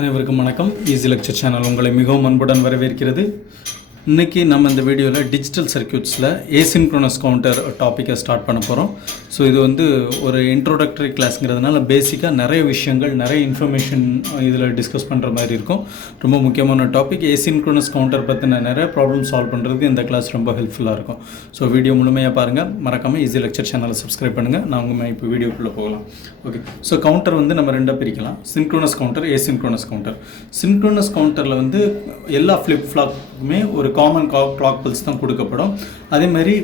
அனைவருக்கும் வணக்கம். Easy lecture channel உங்களை மிகவும் அன்புடன் வரவேற்கிறது. இன்றைக்கி நம்ம இந்த வீடியோவில் டிஜிட்டல் சர்க்யூட்ஸில் ஏசின்க்ரோனஸ் கவுண்டர் டாப்பிக்கை ஸ்டார்ட் பண்ண போகிறோம். ஸோ இது வந்து ஒரு இன்ட்ரோடக்டரி கிளாஸுங்கிறதுனால பேசிக்காக நிறைய விஷயங்கள் நிறைய இன்ஃபர்மேஷன் இதில் டிஸ்கஸ் பண்ணுற மாதிரி இருக்கும். ரொம்ப முக்கியமான டாபிக். ஏசின்க்ரோனஸ் கவுண்டர் பற்றின நிறைய ப்ராப்ளம் சால்வ் பண்ணுறதுக்கு இந்த கிளாஸ் ரொம்ப ஹெல்ப்ஃபுல்லாக இருக்கும். ஸோ வீடியோ முழுமையாக பாருங்கள். மறக்காமல் ஈஸி லெக்சர் சேனலை சப்ஸ்கிரைப் பண்ணுங்கள். நான் உங்கள் இப்போ வீடியோக்குள்ளே போகலாம். ஓகே, ஸோ கவுண்டர் வந்து நம்ம ரெண்டாக பிரிக்கலாம். Synchronous counter, asynchronous counter. Synchronous கவுண்டரில் வந்து எல்லா ஃப்ளிப் ஃப்ளாப்புக்குமே ஒரு காமன் கிளாக் பல்ஸ் தான் கொடுக்கப்படும். அதே மாதிரி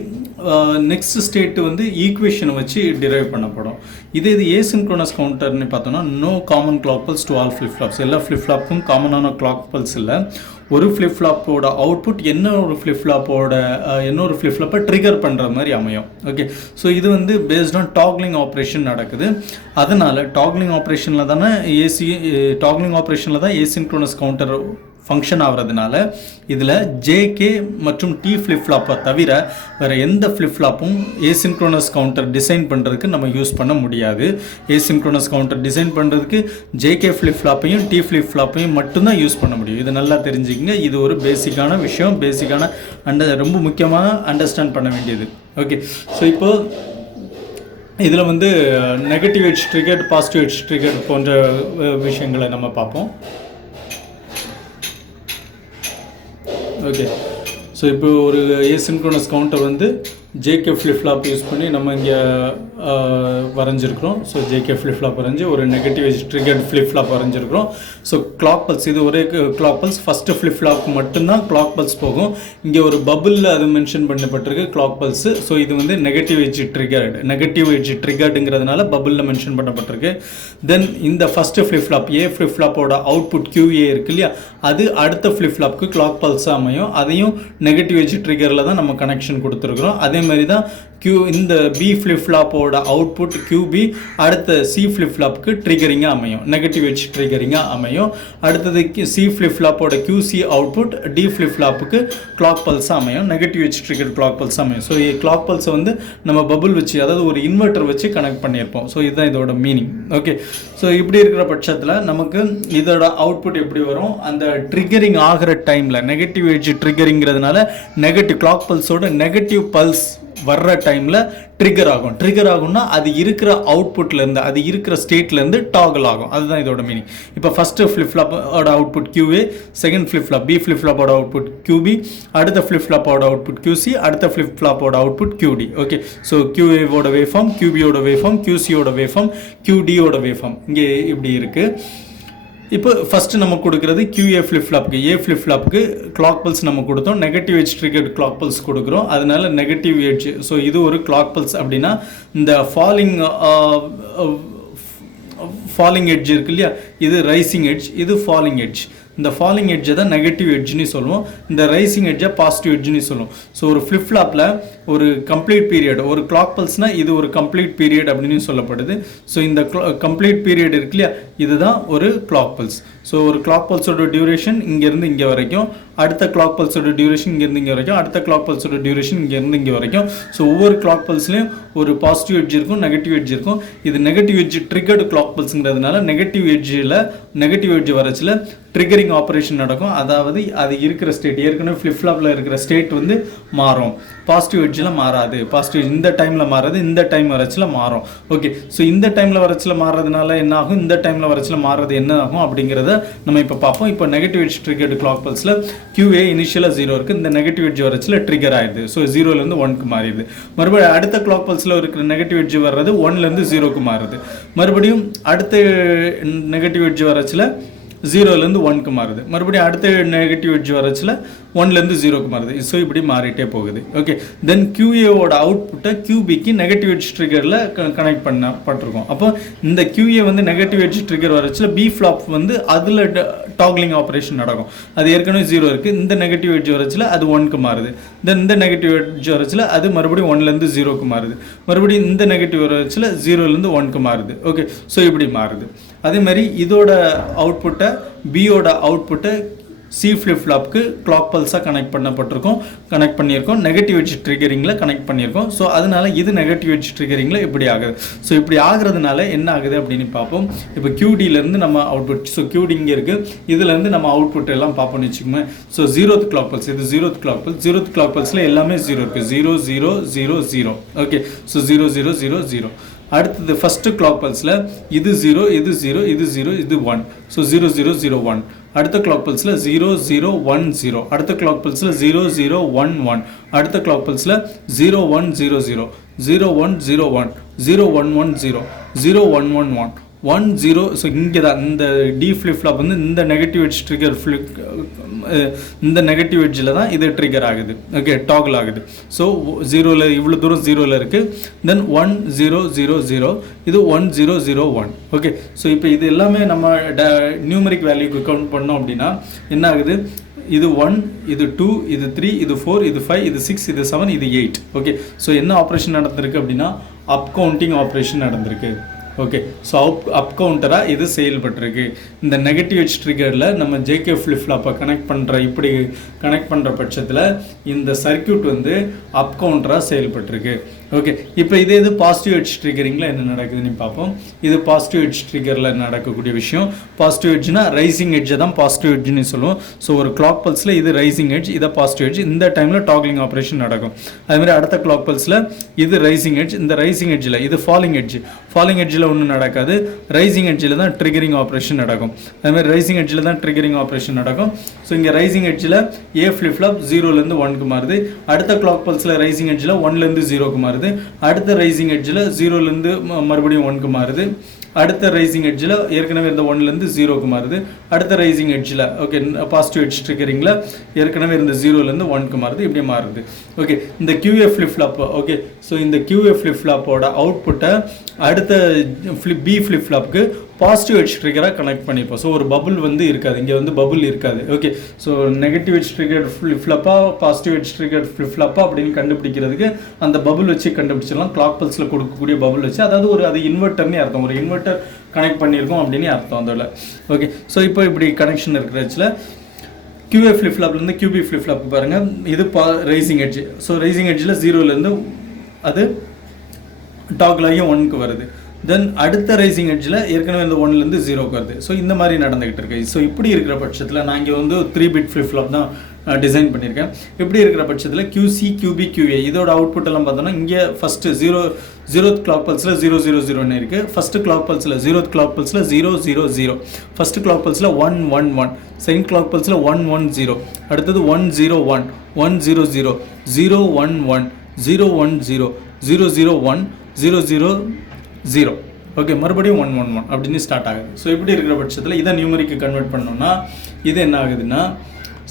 நெக்ஸ்ட் ஸ்டேட்டு வந்து ஈக்குவேஷனை வச்சு டிரைவ் பண்ணப்படும். இது ஏசின்க்ரோனஸ் கவுண்டர்னு பார்த்தோன்னா no common clock pulse to all flip flops. எல்லா ஃப்ளிப் ஃப்ளாப்புக்கும் காமனான கிளாக் பல்ஸ் இல்லை. ஒரு ஃப்ளிப் ஃப்ளாப்போட அவுட்புட் இன்னொரு ஃப்ளிப் ஃப்ளாப்பை ட்ரிகர் பண்ணுற மாதிரி அமையும். ஓகே, ஸோ இது வந்து பேஸ்ட் ஆன் டாக்லிங் ஆப்ரேஷன் நடக்குது. அதனால் டாக்லிங் ஆப்ரேஷனில் தான் ஏசின்க்ரோனஸ் கவுண்டர் ஃபங்க்ஷன் ஆகிறதுனால இதில் ஜேகே மற்றும் டி ஃப்ளிப் ஃப்ளாப்பை தவிர வேறு எந்த ஃப்ளிப் ஃப்ளாப்பும் ஏசின்க்ரோனஸ் கவுண்டர் டிசைன் பண்ணுறதுக்கு நம்ம யூஸ் பண்ண முடியாது. ஏசின்க்ரோனஸ் கவுண்டர் டிசைன் பண்ணுறதுக்கு ஜேகே ஃப்ளிப் ஃப்ளாப்பையும் டி ஃப்ளிப் ஃப்ளாப்பையும் மட்டும்தான் யூஸ் பண்ண முடியும். இது நல்லா தெரிஞ்சுக்கங்க. இது ஒரு பேசிக்கான விஷயம், பேசிக்கான ரொம்ப முக்கியமான அண்டர்ஸ்டாண்ட் பண்ண வேண்டியது. ஓகே, ஸோ இப்போது இதில் வந்து negative edge triggered, positive edge triggered போன்ற விஷயங்களை நம்ம பார்ப்போம். ஓகே, ஸோ இப்போ ஒரு ஏசின்க்ரோனஸ் கவுண்டர் வந்து ஜேகே ஃப்ளிப் ஃப்ளாப் யூஸ் பண்ணி நம்ம இங்கே வரைஞ்சிருக்கிறோம். ஸோ ஜேகே ஃப்ளிப் ஃப்ளாப் வரைஞ்சி ஒரு negative edge triggered flip flop வரைஞ்சிருக்கிறோம். ஸோ கிளாக் பல்ஸ், இது ஒரே கிளாக் பல்ஸ். ஃபஸ்ட்டு ஃப்ளிப் ஃப்ளாப்க்கு மட்டும்தான் கிளாக் பல்ஸ் போகும். இங்கே ஒரு பபுளில் அது மென்ஷன் பண்ணப்பட்டிருக்கு கிளாக் பல்ஸு. ஸோ இது வந்து நெகட்டிவ் எட்ஜ் ட்ரிகர்டுங்கிறதுனால பபுளில் மென்ஷன் பண்ணப்பட்டிருக்கு. தென் இந்த ஃபஸ்ட்டு ஃப்ளிப் ஃப்ளாப் ஃப்ளிப் ஃப்ளாப்போட அவுட்புட் QA இருக்கு இல்லையா, அது அடுத்த ஃப்ளிப் ஃப்ளாப்க்கு கிளாக் பல்ஸாக அமையும். அதையும் நெகட்டிவ் எட்ஜ் ட்ரிகரில் தான் நம்ம கனெக்ஷன் கொடுத்துருக்குறோம். அதே மாதிரி தான் இந்த பி ஃப்ளிப் ஃப்ளாப்போட அவுட்புட் QB அடுத்த சி ஃப்ளிப் ஃப்ளாப்புக்கு ட்ரிகரிங்காக அமையும், நெகட்டிவ் எட்ஜ் ட்ரிகரிங்காக அமையும். அடுத்தது சி ஃப்ளிப் ஃப்ளாப்போட QC அவுட்புட் டி ஃப்ளிப் ஃப்ளாப்புக்கு கிளாக் பல்ஸாக அமையும், negative edge trigger clock pulse அமையும். ஸோ கிளாக் பல்ஸை வந்து நம்ம பபுள் வச்சு, அதாவது ஒரு இன்வெர்ட்டர் வச்சு கனெக்ட் பண்ணியிருப்போம். ஸோ இதுதான் இதோட மீனிங். ஓகே, ஸோ இப்படி இருக்கிற பட்சத்தில் நமக்கு இதோட அவுட்புட் எப்படி வரும், அந்த ட்ரிகரிங் ஆகிற டைமில் நெகட்டிவ் எட்ஜ் ட்ரிகரிங்கிறதுனால நெகட்டிவ் கிளாக் பல்ஸோட நெகட்டிவ் பல்ஸ் வர்ற டைமில் ட்ரிகர் ஆகும்னா அது இருக்கிற அவுட்புட்லேருந்து, அது இருக்கிற ஸ்டேட்லேருந்து டாகல் ஆகும். அதுதான் இதோட மீனிங். இப்போ ஃபஸ்ட்டு ஃப்ளிப் ஃப்ளாப்போட output QA, second flip flop B flip ஃப்ளாப்போட அவுட்புட் QB, அடுத்த ஃப்ளிப் ஃப்ளாப்போட அவுட்புட் QC, அடுத்த ஃப்ளிப் ஃப்ளாப்போட அவுட்புட் QD. ஓகே, ஸோ QAவோட வேவ்ஃபார்ம், QBயோட வேவ்ஃபார்ம், QCயோட வேவ்ஃபார்ம், QDயோட வேவ்ஃபார்ம் இங்கே இப்படி இருக்குது. இப்போ ஃபஸ்ட்டு நம்ம கொடுக்குறது QA ஃப்ளிப் ஃப்ளாப்புக்கு, ஃப்ளிப் ஃப்ளாப்புக்கு கிளாக் பல்ஸ் நம்ம கொடுத்தோம். Negative edge triggered clock pulse கொடுக்குறோம். அதனால நெகட்டிவ் எட்ஜ். ஸோ இது ஒரு கிளாக் பல்ஸ். அப்படின்னா இந்த ஃபாலிங் எட்ஜ் இருக்கு இல்லையா, இது ரைசிங் எட்ஜ், இது ஃபாலிங் எட்ஜ். இந்த ஃபாலிங் எட்ஜை தான் நெகட்டிவ் எட்ஜ்னு சொல்லுவோம், இந்த ரைசிங் எட்ஜை பாசிட்டிவ் எட்ஜ்னு சொல்லுவோம். ஸோ ஒரு ஃப்ளிப் ஃப்ளாப்பில் ஒரு கம்ப்ளீட் பீரியட், ஒரு கிளாக் பல்ஸ்னால் இது ஒரு கம்ப்ளீட் பீரியட் அப்படின்னு சொல்லப்படுது. ஸோ இந்த கம்ப்ளீட் பீரியட் இருக்கு இல்லையா, இதுதான் ஒரு கிளாக் பல்ஸ். ஸோ ஒரு கிளாக் பல்ஸோட டியூரேஷன் இங்கேருந்து இங்கே வரைக்கும், அடுத்த கிளாக் பல்ஸோட டியூரேஷன் இங்கேருந்து இங்கே வரைக்கும், அடுத்த கிளாக் பல்ஸோட டியூரேஷன் இங்கேருந்து இங்கே வரைக்கும். ஸோ ஒவ்வொரு கிளாக் பல்ஸ்லேயும் ஒரு பாசிட்டிவ் எட்ஜ் இருக்கும், நெகட்டிவ் எட்ஜ் இருக்கும். இது நெகட்டிவ் எட்ஜ் ட்ரிகர்டு கிளாக் பல்ஸுங்கிறதுனால நெகட்டிவ் எட்ஜ் வரச்சில் ட்ரிகரிங் ஆப்ரேஷன் நடக்கும். அதாவது அது இருக்கிற ஸ்டேட், ஏற்கனவே ஃப்ளிப் ஃப்ளாப்பில் இருக்கிற ஸ்டேட் வந்து மாறும். பாசிட்டிவ் எட்ஜில் மாறாது. பாசிட்டிவ் இந்த டைமில் மாறாது, இந்த டைம் வரச்சில் மாறும். ஓகே, ஸோ இந்த டைமில் வரச்சில் மாறுறதுனால என்ன ஆகும், இந்த டைமில் வரச்சில் மாறுறது என்ன ஆகும் அப்படிங்கிறத நம்ம இப்போ பார்ப்போம். இப்போ நெகட்டிவ் எட்ஜ் ட்ரிகர்டு கிளாக் பல்ஸில் QA இனிஷியலாக 0 இருக்குது, இந்த நெகட்டிவ் எட்ஜ் வரச்சில் ட்ரிகர் ஆயிடுது. ஸோ 0லேருந்து 1க்கு மாறிடுது. மறுபடியும் அடுத்த கிளாக் பல்ஸில் இருக்கிற நெகட்டிவ் எட்ஜ் வர்றது 1லேருந்து 0க்கு மாறுது. மறுபடியும் அடுத்த நெகட்டிவ் எட்ஜ் வரச்சில் 0லேருந்து 1க்கு மாறுது. மறுபடியும் அடுத்த நெகட்டிவ் எட்ஜ் வரச்சில் 1லேருந்து 0க்கு மாறுது. ஸோ இப்படி மாறிட்டே போகுது. ஓகே, தென் QAவோட அவுட்புட்டை QBக்கு நெகட்டிவ் எட்ஜ் ட்ரிகரில் கனெக்ட் பண்ணப்பட்டிருக்கோம். அப்போ இந்த QA வந்து நெகட்டிவ் எட்ஜ் ட்ரிகர் வரச்சில் பி ஃப்ளாப் வந்து அதில் டாக்லிங் ஆப்ரேஷன் நடக்கும். அது ஏற்கனவே 0 இருக்குது, இந்த நெகட்டிவ் எட்ஜ் வரச்சில் அது 1க்கு மாறுது. தென் இந்த நெகட்டிவ் எட்ஜ் வரச்சில் அது மறுபடியும் 1லேருந்து 0க்கு மாறுது. மறுபடியும் இந்த நெகட்டிவ் வரச்சில் 0லேருந்து 1க்கு மாறுது. ஓகே, ஸோ இப்படி மாறுது. அதே மாதிரி இதோட அவுட்புட்டை பியோட அவுட்புட்டை சி ஃப்ளிப் ஃப்ளாப்க்கு கிளாக் பல்ஸாக கனெக்ட் பண்ணியிருக்கோம் நெகட்டிவ் எட்ஜ் ட்ரிகரிங்கில் கனெக்ட் பண்ணியிருக்கோம். ஸோ அதனால இது நெகட்டிவ் எட்ஜ் ட்ரிகரிங்கில் இப்படி ஆகுது. ஸோ இப்படி ஆகுறதுனால என்ன ஆகுது அப்படின்னு பார்ப்போம். இப்போ QD-லேருந்து நம்ம அவுட்புட், ஸோ QD இங்கே இருக்குது, இதுலேருந்து நம்ம அவுட்புட் எல்லாம் பார்ப்போம்னு வச்சுக்கோங்க. ஸோ 0th கிளாக் பல்ஸ், இது 0th clock pulse. 0th clock பல்ஸில் எல்லாமே 0 இருக்குது, 0 0 0 0. Okay, so 0 0 0 0. அடுத்தது ஃபஸ்ட்டு கிளாக் பல்ஸில் இது 0 இது 0 இது 0 இது 1. ஸோ 0 0 0 1. அடுத்த கிளாக் பல்ஸில் 0 0 1 0. அடுத்த கிளாக் பல்ஸில் 0 0 1 1. அடுத்த கிளாக் பல்ஸில் 0 1 0 0 0 1 0 1 0 1 1 0 0 1 1 1 1 0. ஸோ இங்கே தான் இந்த டி ஃப்ளிப் ஃப்ளாப் வந்து இந்த நெகட்டிவ் எட்ஜ் ட்ரிகர் இந்த நெகட்டிவ் எட்ஜில் தான் இது ட்ரிகர் ஆகுது. ஓகே, டாகிள் ஆகுது. ஸோ 0ல் இவ்வளோ தூரம் 0ல் இருக்குது. தென் 1 0 0 0, இது 1 0 0 1. ஓகே, ஸோ இப்போ இது எல்லாமே நம்ம நியூமரிக் வேல்யூக்கு கவுண்ட் பண்ணோம் அப்படின்னா என்ன ஆகுது? இது 1, இது 2, இது 3, இது 4, இது 5, இது 6, இது 7, இது 8. ஓகே, ஸோ என்ன ஆப்ரேஷன் நடந்திருக்கு அப்படின்னா அப் கவுண்டிங் ஆப்ரேஷன் நடந்திருக்கு. ஓகே, ஸோ அப் கவுண்டராக இது செயல்பட்டுருக்கு. இந்த நெகட்டிவ் எட்ஜ் ட்ரிகரில் நம்ம ஜேகே ஃப்ளிப் ஃப்ளாப்பை இப்படி கனெக்ட் பண்ணுற பட்சத்தில் இந்த சர்க்கியூட் வந்து அப் கவுண்டராக செயல்பட்டுருக்கு. ஓகே, இப்போ இதே இது பாசிட்டிவ் எட்ஜ் ட்ரிகரிங்கில் என்ன நடக்குதுன்னு பார்ப்போம். இது பாசிட்டிவ் எட்ஜ் ட்ரிகரில் நடக்கக்கூடிய விஷயம். பாசிட்டிவ் எட்ஜ்னா ரைசிங் எட்ஜை தான் பாசிட்டிவ் எட்ஜ்னு சொல்லுவோம். ஸோ ஒரு கிளாக் பல்ஸில் இது ரைசிங் எட்ஜ், இதை பாசிட்டிவ் எட்ஜ். இந்த டைமில் டாக்லிங் ஆப்ரேஷன் நடக்கும். அதுமாதிரி அடுத்த கிளாக் பல்ஸில் இது ரைசிங் எட்ஜ், இந்த ரைசிங் எட்ஜில் இது ஃபாலிங் எட்ஜில் ஒன்றும் நடக்காது. ரைசிங் எட்ஜில் தான் ட்ரிகரிங் ஆப்ரேஷன் நடக்கும். அதுமாதிரி ரைசிங் எட்ஜில் தான் ட்ரிகரிங் ஆப்ரேஷன் நடக்கும். ஸோ இங்கே ரைசிங் எட்ஜில் ஏ ஃப்ளிப் ஃப்ளாப் 0லேருந்து 1க்கு மாறுது. அடுத்த கிளாக் பல்ஸில் ரைசிங் எட்ஜில் 1லேருந்து 0க்கு மாறுது. அடுத்த ரைசிங் எட்ஜில் 0லேருந்து மறுபடியும் 1க்கு மாறுது. அடுத்த ரைசிங் எட்ஜில் ஏற்கனவே இருந்த 1லேருந்து 0க்கு மாறுது. அடுத்த ரைசிங் எட்ஜில் ஓகே பாசிட்டிவ் எட்ஜ் ட்ரிகரிங்கில் ஏற்கனவே இருந்த 0லேருந்து 1க்கு மாறுது. இப்படி மாறுது. ஓகே, இந்த QA flip flop. Okay, so இந்த QA ஃப்ளிப் ஃப்ளாப்போட அவுட்புட்டை அடுத்த பி ஃப்ளிப் ஃப்ளாப்புக்கு பாசிட்டிவ் எட்ஜ் ட்ரிகராக கனெக்ட் பண்ணிப்போம். ஸோ ஒரு பபுள் வந்து இருக்காது, இங்கே வந்து பபுள் இருக்காது. Okay, so negative edge trigger flip ஃப்ளாப்பா பாசிட்டிவ் எட்ஜ் ட்ரிகர் ஃப்ளிப் ஃப்ளாப்பா அப்படின்னு கண்டுபிடிக்கிறதுக்கு அந்த பபுள் வச்சு கண்டுபிடிச்சிடலாம். கிளாக் பல்ஸில் கொடுக்கக்கூடிய பபுள் வச்சு, அதாவது அது இன்வெர்ட்டர்னே அர்த்தம், ஒரு இன்வெர்ட்டர் கனெக்ட் பண்ணியிருக்கோம் அப்படின்னு அர்த்தம் அதில். ஓகே, ஸோ இப்போ இப்படி கனெக்ஷன் இருக்கிற QA ஃப்ளிப் ஃப்ளாப்லேருந்து QB ஃப்ளிப் ஃப்ளாப் பாருங்கள். இது ரைசிங் எட்ஜ். ஸோ ரைசிங் எட்ஜில் 0லேருந்து அது டாக்ல் ஆகி 1க்கு வருது. தென் அடுத்த ரைசிங் எட்ஜில் ஏற்கனவே இந்த 1லேருந்து 0க்கு வருது. ஸோ இந்த மாதிரி நடந்துகிட்டு இருக்கு. ஸோ இப்படி இருக்கிற பட்சத்தில் நான் இங்கே வந்து 3 பிட் ஃப்ளிப் ஃப்ளாப் தான் டிசைன் பண்ணியிருக்கேன். இப்படி இருக்கிற பட்சத்தில் QC QB QA இதோட அவுட்புட் எல்லாம் பார்த்தோன்னா இங்கே ஃபஸ்ட்டு 0th கிளாக் பல்ஸில் 0 0 0ன்னு இருக்குது. ஃபஸ்ட்டு கிளாக் பல்ஸில் 0th கிளாக் பல்ஸில் 0 0 0. ஃபஸ்ட்டு கிளாக் பல்ஸில் 1 1 1. செகண்ட் கிளாக் பல்ஸில் 1 1 0. அடுத்தது 1 0 1 1 0 0 0 1 1 0 1 0 0 0 1 0 0 0. ஓகே, மறுபடியும் 1 1 1 அப்படின்னு ஸ்டார்ட் ஆகுது. ஸோ இப்படி இருக்கிற பட்சத்தில் இதை நியூமரிக்கு கன்வெர்ட் பண்ணோம்னா இது என்ன ஆகுதுன்னா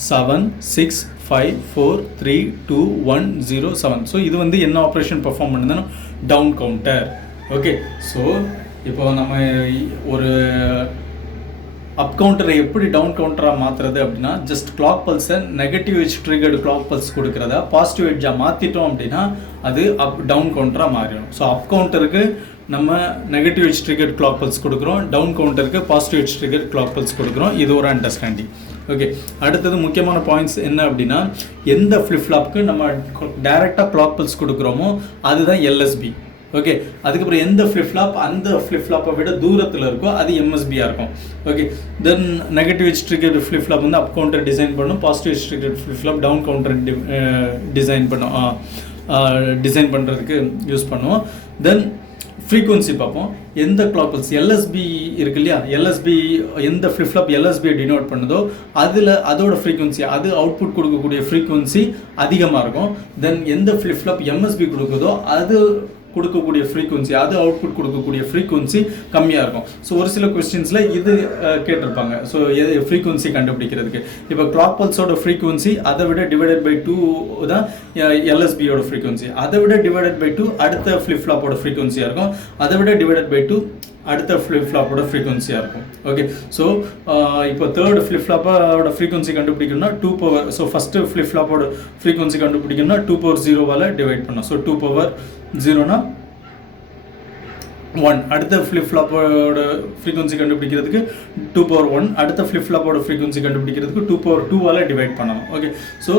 7 6 5 4 3 2 1 0 7. ஸோ இது வந்து என்ன ஆப்ரேஷன் பெர்ஃபார்ம் பண்ணுதுன்னா டவுன் கவுண்டர். ஓகே, ஸோ இப்போ நம்ம ஒரு அப் கவுண்டரை எப்படி டவுன் கவுண்டராக மாற்றுறது அப்படின்னா ஜஸ்ட் கிளாக் பல்ஸை negative edge triggered clock pulse கொடுக்குறத பாசிட்டிவ் எட்ஜாக மாற்றிட்டோம் அப்படின்னா அது டவுன் கவுண்டராக மாறிடும். ஸோ அப் கவுண்டருக்கு நம்ம negative edge triggered clock pulse கொடுக்குறோம், டவுன் கவுண்டருக்கு positive edge triggered clock pulse கொடுக்குறோம். இது ஒரு அண்டர்ஸ்டாண்டிங். ஓகே, அடுத்தது முக்கியமான பாயிண்ட்ஸ் என்ன அப்படின்னா எந்த ஃப்ளிப் ஃப்ளாப்க்கு நம்ம டைரெக்டாக கிளாக் பல்ஸ் கொடுக்குறோமோ அதுதான் LSB. ஓகே, அதுக்கப்புறம் எந்த ஃப்ளிப் ஃப்ளாப் அந்த ஃப்ளிப் ஃப்ளாப்பை விட தூரத்தில் இருக்கோ அது MSBயாக இருக்கும். Okay, then negative edge triggered flip flop வந்து அப் கவுண்டர் டிசைன் பண்ணும், positive edge triggered flip flop down counter design பண்ணுறதுக்கு யூஸ் பண்ணுவோம். தென் ஃப்ரீக்வன்சி பார்ப்போம். எந்த கிளாக் பல்ஸ் LSB இருக்கு இல்லையா, LSB எந்த ஃப்ளிப் ஃப்ளாப் LSB டினோட் பண்ணுதோ அதோட ஃப்ரீக்வன்சி அது அவுட்புட் கொடுக்கக்கூடிய ஃப்ரீக்வன்சி அதிகமாக இருக்கும். தென் எந்த ஃப்ளிப் ஃப்ளாப் MSB கொடுக்குதோ அது கொடுக்கக்கூடிய ஃப்ரீக்வன்சி அது அவுட்புட் கொடுக்கக்கூடிய ஃப்ரீக்வன்சி கம்மியாக இருக்கும். ஸோ ஒரு சில கொஸ்டின்ஸில் இது கேட்டிருப்பாங்க. ஸோ ஃப்ரீக்வன்சி கண்டுபிடிக்கிறதுக்கு இப்போ கிளாக் பல்ஸோட ஃப்ரீக்வன்சி அதை விட டிவைடட் பை 2 தான் LSBயோட ஃப்ரீக்வன்சி. அதை விட டிவைடட் பை 2 அடுத்த ஃப்ளிப் ஃப்ளாப்போட ஃப்ரீக்வன்சியாக இருக்கும். அதை விட டிவைடட் பை 2 அடுத்த ஃப்ளிப் ஃப்ளாப்போட ஃப்ரீக்வன்சியாக இருக்கும். ஓகே, ஸோ இப்போ தேர்ட் ஃப்ளிப் ஃப்ளாப்போட ஃப்ரீக்வன்சி கண்டுபிடிக்கணும்னா 2 பவர். ஸோ ஃபஸ்ட்டு ஃப்ளிப் ஃப்ளாப்போட ஃப்ரீக்வன்சி கண்டுபிடிக்கணும்னா 2 பவர் 0வால் டிவைட் பண்ணோம். ஸோ 2 பவர் 0னா 1 அடுத்த ஃப்ளிப் ஃப்ளாப்போட ஃப்ரீக்வன்சி கண்டுபிடிக்கிறதுக்கு 2 பவர் 1 அடுத்த ஃப்ளிப் ஃப்ளாப்போட ஃப்ரீக்வன்சி கண்டுபிடிக்கிறதுக்கு 2 பவர் 2 ஆல் டிவைட் பண்ணணும். Okay, so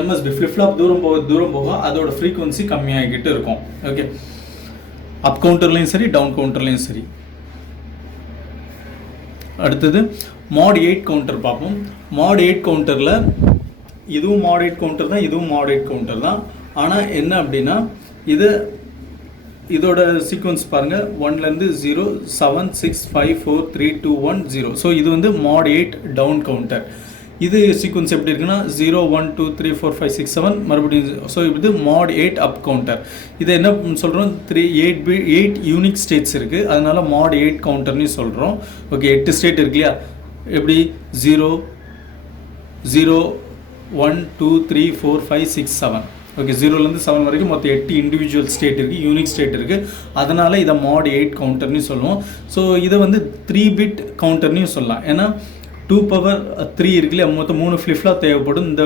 MSB flip flop தூரம் போக அதோட ஃப்ரீக்வன்சி கம்மியாகிக்கிட்டு இருக்கும். ஓகே, அப் கவுண்டர்லையும் சரி டவுன் கவுண்டர்லையும் சரி. அடுத்தது மாட் 8 கவுண்டர் பார்ப்போம். மாட் 8 கவுண்டரில் இதுவும் மாட் 8 கவுண்டர் தான், இதுவும் மாட் 8 கவுண்டர் தான். ஆனால் என்ன அப்படின்னா இதோட சீக்வன்ஸ் பாருங்கள், 1லேருந்து 0 7 6 5 4 3 2 1 0. ஸோ இது வந்து மாட் 8 டவுன் கவுண்டர். இது சீக்வன்ஸ் எப்படி இருக்குன்னா 0 1 2 3 4 5 6 7 மறுபடியும். ஸோ இது மாட் 8 அப் கவுண்டர். இதை என்ன சொல்கிறோம், 8 யூனிக் ஸ்டேட்ஸ் இருக்குது, அதனால மாட் 8 கவுண்டர்னு சொல்கிறோம். ஓகே, 8 ஸ்டேட் இருக்கு இல்லையா, எப்படி 0 0 1 2 3 4 5 6 7. ஓகே, 0லேருந்து 7 வரைக்கும் மொத்தம் 8 இண்டிவிஜுவல் ஸ்டேட் இருக்குது, யூனிக் ஸ்டேட் இருக்குது. அதனால் இதை மாட் 8 கவுண்டர்னு சொல்லுவோம். ஸோ இதை வந்து 3 பிட் கவுண்டர்னு சொல்லலாம். ஏன்னா 2 பவர் 3 இருக்குல்ல, மொத்தம் 3 ஃப்ளிப் ஃப்ளாப் தேவைப்படும் இந்த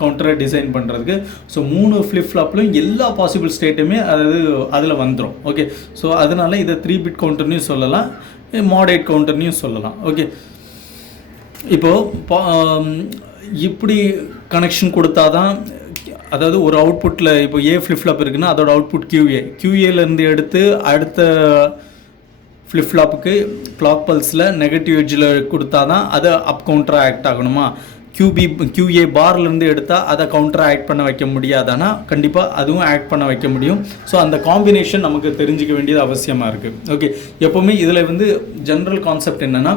கவுண்டரை டிசைன் பண்ணுறதுக்கு. ஸோ 3 ஃப்ளிப் ஃப்ளாப்லையும் எல்லா பாசிபிள் ஸ்டேட்டுமே அதில் வந்துடும். ஓகே, ஸோ அதனால் இதை 3 பிட் கவுண்டர்னு சொல்லலாம், மாட் 8 கவுண்டர்னு சொல்லலாம். ஓகே, இப்போது இப்படி கனெக்ஷன் கொடுத்தா தான், அதாவது ஒரு அவுட்புட்டில் இப்போ ஏ ஃப்ளிப் ஃப்ளாப் இருக்குன்னா அதோட அவுட்புட் QAலேருந்து எடுத்து அடுத்த ஃப்ளிப் ஃப்ளாப்புக்கு கிளாக் பல்ஸில் நெகட்டிவ் எட்ஜில் கொடுத்தா தான் அதை அப் கவுண்டராக ஆக்ட் ஆகணுமா? QA பார்லேருந்து எடுத்தால் அதை கவுண்டராக ஆக்ட் பண்ண வைக்க முடியாதானா? கண்டிப்பாக அதுவும் ஆக்ட் பண்ண வைக்க முடியும். ஸோ அந்த காம்பினேஷன் நமக்கு தெரிஞ்சிக்க வேண்டியது அவசியமாக இருக்குது. ஓகே, எப்போவுமே இதில் வந்து ஜென்ரல் கான்செப்ட் என்னென்னா,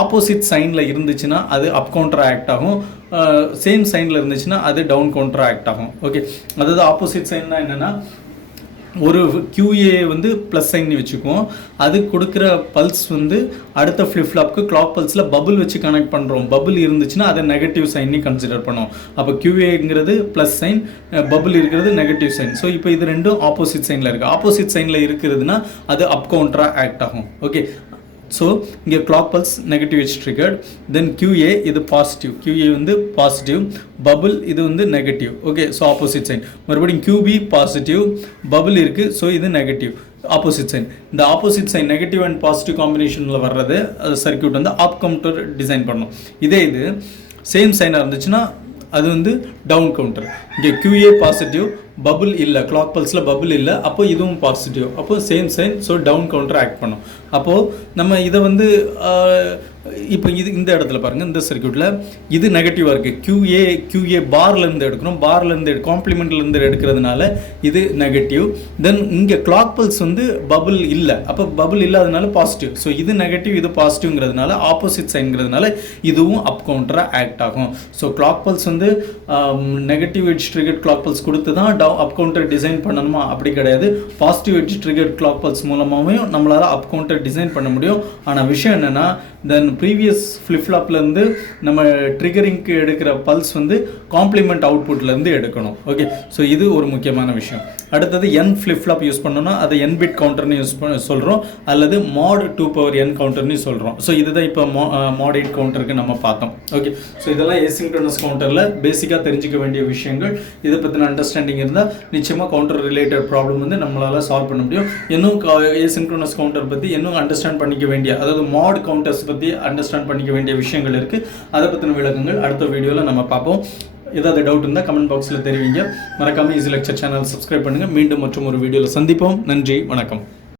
ஆப்போசிட் சைனில் இருந்துச்சுன்னா அது அப் கவுண்டராக ஆக்ட் ஆகும், சேம் சைனில் இருந்துச்சுன்னா அது டவுன் கவுண்டராக ஆக்ட் ஆகும். ஓகே, அதாவது ஆப்போசிட் சைன்னா என்னென்னா, ஒரு QA வந்து ப்ளஸ் சைன் வச்சுக்குவோம், அது கொடுக்குற பல்ஸ் வந்து அடுத்த ஃப்ளிப் ஃப்ளாப்க்கு கிளாக் பல்ஸில் பபுள் வச்சு கனெக்ட் பண்ணுறோம். பபுள் இருந்துச்சுன்னா அதை நெகட்டிவ் சைன்னு கன்சிடர் பண்ணுவோம். அப்போ QAங்கிறது ப்ளஸ் சைன், பபுள் இருக்கிறது நெகட்டிவ் சைன். ஸோ இப்போ இது ரெண்டும் ஆப்போசிட் சைனில் இருக்குது. ஆப்போசிட் சைனில் இருக்கிறதுனா அது அப் கவுண்டராக ஆக்ட் ஆகும். ஓகே, ஸோ இங்கே clock pulse negative edge triggered, then QA இது பாசிட்டிவ், QA வந்து பாசிட்டிவ், பபுள் இது வந்து negative. Okay, so opposite sign. மறுபடியும் QB பாசிட்டிவ், பபுள் இருக்குது, ஸோ இது நெகட்டிவ், ஆப்போசிட் சைன். இந்த opposite sign negative and positive காம்பினேஷனில் வர்றது சர்க்யூட் வந்து அப் கவுண்டர் டிசைன் பண்ணணும். இதே இது சேம் சைனாக இருந்துச்சுன்னா அது வந்து டவுன் கவுண்டர். இங்கே QA பாசிட்டிவ், பபுள் இல்லை, கிளாக் பல்ஸில் பபுள் இல்லை, அப்போ இதுவும் பாசிட்டிவ், அப்போது same sign, so down counter act பண்ணும். அப்போது நம்ம இதை வந்து இப்போ இந்த இடத்துல பாருங்கள், இந்த சர்க்யூட்டில் இது நெகட்டிவாக இருக்குது. QA பார்லேருந்து எடுக்கிறோம், பார்லேருந்து காம்ப்ளிமெண்ட்லேருந்து எடுக்கிறதுனால இது நெகட்டிவ். தென் இங்கே கிளாக் பல்ஸ் வந்து பபுள் இல்லை, அப்போ பபுள் இல்லாததுனால பாசிட்டிவ். ஸோ இது நெகட்டிவ் இது பாசிட்டிவ்ங்கிறதுனால ஆப்போசிட் சைன்ங்கிறதுனால இதுவும் அப் கவுண்டராக ஆக்ட் ஆகும். ஸோ கிளாக் பல்ஸ் வந்து negative edge triggered clock pulse கொடுத்து தான் அப் கவுண்டர் டிசைன் பண்ணணுமா? அப்படி கிடையாது. Positive edge triggered clock pulse மூலமாகவும் நம்மளால் அப் கவுண்டர் டிசைன் பண்ண முடியும். ஆனால் விஷயம் என்னென்னா, தென் ப்ரீவியஸ் ஃப்ளிப் ஃப்ளாப்லேருந்து நம்ம ட்ரிகரிங்க்கு எடுக்கிற பல்ஸ் வந்து காம்ப்ளிமெண்ட் அவுட்புட்லேருந்து எடுக்கணும். ஓகே, ஸோ இது ஒரு முக்கியமான விஷயம். அடுத்தது N ஃப்ளிப் ஃப்ளாப் யூஸ் பண்ணோன்னா அதை N பிட் கவுண்டர்னு யூஸ் சொல்கிறோம், அல்லது மாட் 2 பவர் N கவுண்டர்னு சொல்கிறோம். ஸோ இதுதான் இப்போ மாட் 8 கவுண்டருக்கு நம்ம பார்த்தோம். ஓகே, ஸோ இதெல்லாம் ஏசிங்க்ரோனஸ் கவுண்டரில் பேசிக்காக தெரிஞ்சிக்க வேண்டிய விஷயங்கள். இதை பற்றின அண்டர்ஸ்டாண்டிங் இருந்தால் நிச்சயமாக கவுண்டர் ரிலேட்டட் ப்ராப்ளம் வந்து நம்மளால் சால்வ் பண்ண முடியும். இன்னும் ஏசிங்க்ரோனஸ் கவுண்டர் பற்றி இன்னும் அண்டர்ஸ்டாண்ட் பண்ணிக்க வேண்டிய, அதாவது மாட் கவுண்டர்ஸ் பற்றி அண்டர்ஸ்டாண்ட் பண்ணிக்க வேண்டிய விஷயங்கள் இருக்குது. அதை பற்றின விளக்கங்கள் அடுத்த வீடியோவில் நம்ம பார்ப்போம். ஏதாவது டவுட் இருந்தால் கமெண்ட் பாக்ஸில் தெரிவிங்க. மறக்காமல் ஈஸி லெக்சர் சேனல் சப்ஸ்கிரைப் பண்ணுங்கள். மீண்டும் மற்றும் ஒரு வீடியோவில் சந்திப்போம். நன்றி, வணக்கம்.